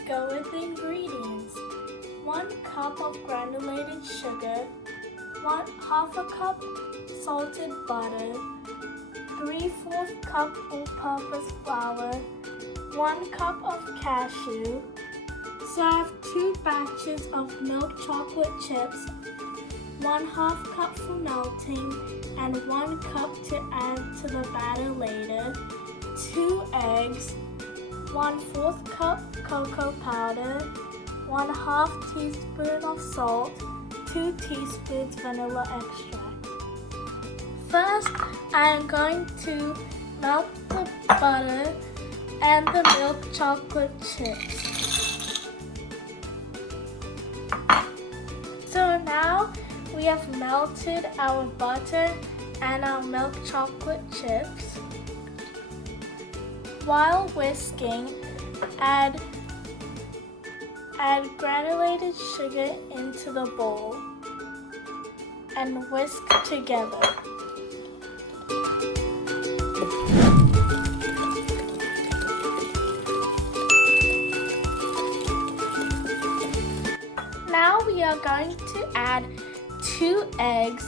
Let's go with the ingredients. 1 cup of granulated sugar, half a cup salted butter, 3/4 cup all-purpose flour, 1 cup of cashew. So I have 2 batches of milk chocolate chips, 1/2 cup for melting, and 1 cup to add to the batter later, 2 eggs, 1/4 cup cocoa powder, 1/2 teaspoon of salt, 2 teaspoons vanilla extract. First, I am going to melt the butter and the milk chocolate chips. So now we have melted our butter and our milk chocolate chips. While whisking, add granulated sugar into the bowl and whisk together. Now we are going to add 2 eggs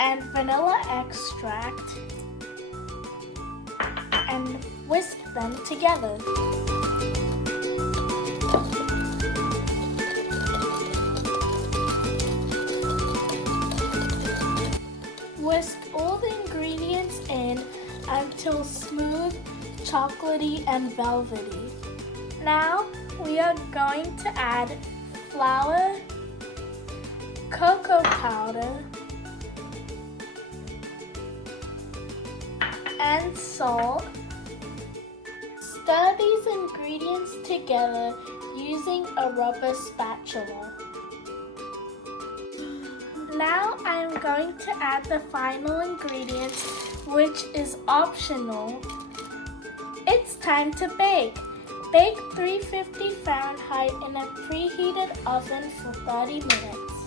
and vanilla extract and whisk them together. Whisk all the ingredients in until smooth, chocolatey, and velvety. Now we are going to add flour, cocoa powder, and salt. Stir these ingredients together using a rubber spatula. Now I am going to add the final ingredients, which is optional. It's time to bake. Bake 350 Fahrenheit in a preheated oven for 30 minutes.